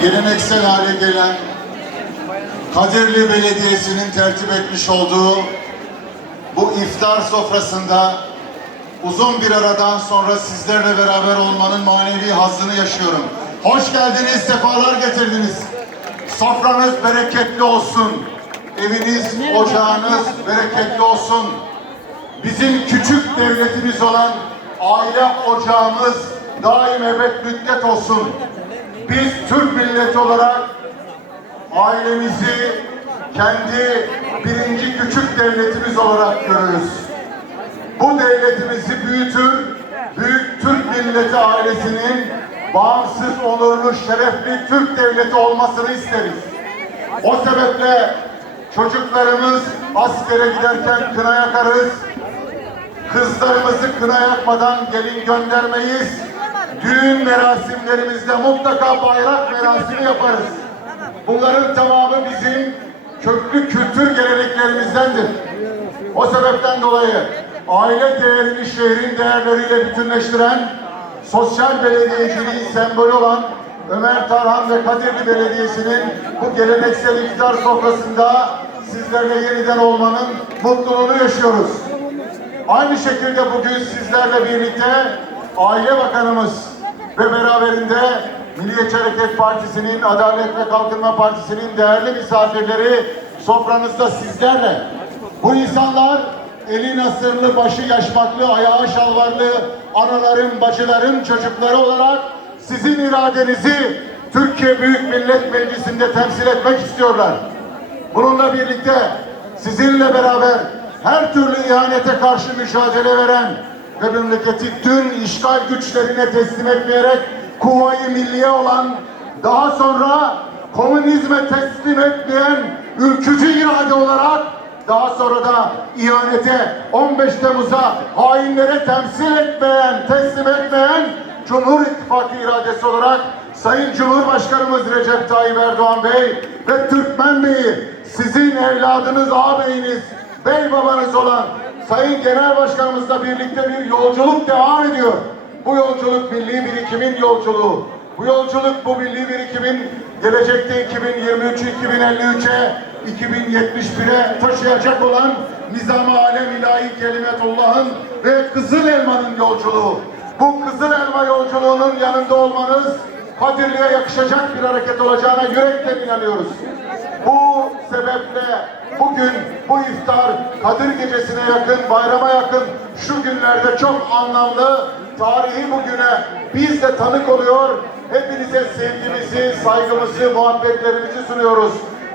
geleneksel hale gelen Kadirli Belediyesi'nin tertip etmiş olduğu bu iftar sofrasında uzun bir aradan sonra sizlerle beraber olmanın manevi hazzını yaşıyorum. Hoş geldiniz, sefalar getirdiniz. Sofranız bereketli olsun. Eviniz, ocağınız bereketli olsun. Bizim küçük devletimiz olan aile ocağımız daim evet müddet olsun. Biz Türk milleti olarak ailemizi kendi birinci küçük devletimiz olarak görürüz. Bu devletimizi büyütür, büyük Türk milleti ailesinin bağımsız, onurlu, şerefli Türk devleti olmasını isteriz. O sebeple çocuklarımız askere giderken kına yakarız, kızlarımızı kına yakmadan gelin göndermeyiz. Düğün merasimlerimizde mutlaka bayrak merasimi yaparız. Bunların tamamı bizim köklü kültür geleneklerimizdendir. O sebepten dolayı aile değerini şehrin değerleriyle bütünleştiren sosyal belediyeciliğin sembolü olan Ömer Tarhan ve Kadirli Belediyesi'nin bu geleneksel iftar sofrasında sizlerle yeniden olmanın mutluluğunu yaşıyoruz. Aynı şekilde bugün sizlerle birlikte Aile Bakanımız ve beraberinde Milliyetçi Hareket Partisi'nin, Adalet ve Kalkınma Partisi'nin değerli misafirleri sofranızda sizlerle. Bu insanlar eli nasırlı, başı yaşmaklı, ayağı şalvarlı anaların, bacıların çocukları olarak sizin iradenizi Türkiye Büyük Millet Meclisi'nde temsil etmek istiyorlar. Bununla birlikte sizinle beraber her türlü ihanete karşı mücadele veren ve memleketi tüm işgal güçlerine teslim etmeyerek kuvayı milliye olan daha sonra komünizme teslim etmeyen ülkücü irade olarak daha sonra da ihanete 15 Temmuz'a hainlere temsil etmeyen, teslim etmeyen Cumhur İttifakı iradesi olarak Sayın Cumhurbaşkanımız Recep Tayyip Erdoğan Bey ve Türkmen Bey'i sizin evladınız, ağabeyiniz, bey babanız olan Sayın Genel Başkanımızla birlikte bir yolculuk devam ediyor. Bu yolculuk milli birikimin yolculuğu. Bu yolculuk bu milli birikimin gelecekte 2023 2053'e 2071'e taşıyacak olan Nizam-ı Alem İlahi Kelimetullah'ın ve Kızıl Elma'nın yolculuğu. Bu Kızıl Elma yolculuğunun yanında olmanız Kadirli'ye yakışacak bir hareket olacağına yürekten inanıyoruz. Bu sebeple bugün bu iftar Kadir Gecesi'ne yakın, bayrama yakın şu günlerde çok anlamlı tarihi bugüne biz de tanık oluyor. Hepinize sevgimizi, saygımızı, muhabbetlerimizi sunuyoruz.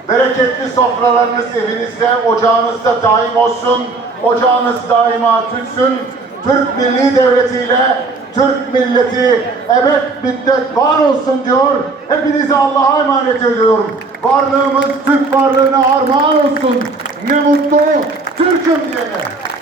Bereketli sofralarınız evinizde, ocağınızda daim olsun. Ocağınız daima tütsün. Türk Milli Devleti ile Türk milleti evet müddet var olsun diyor. Hepinizi Allah'a emanet ediyorum. Varlığımız Türk varlığına armağan olsun. Ne mutlu Türk'üm diyene.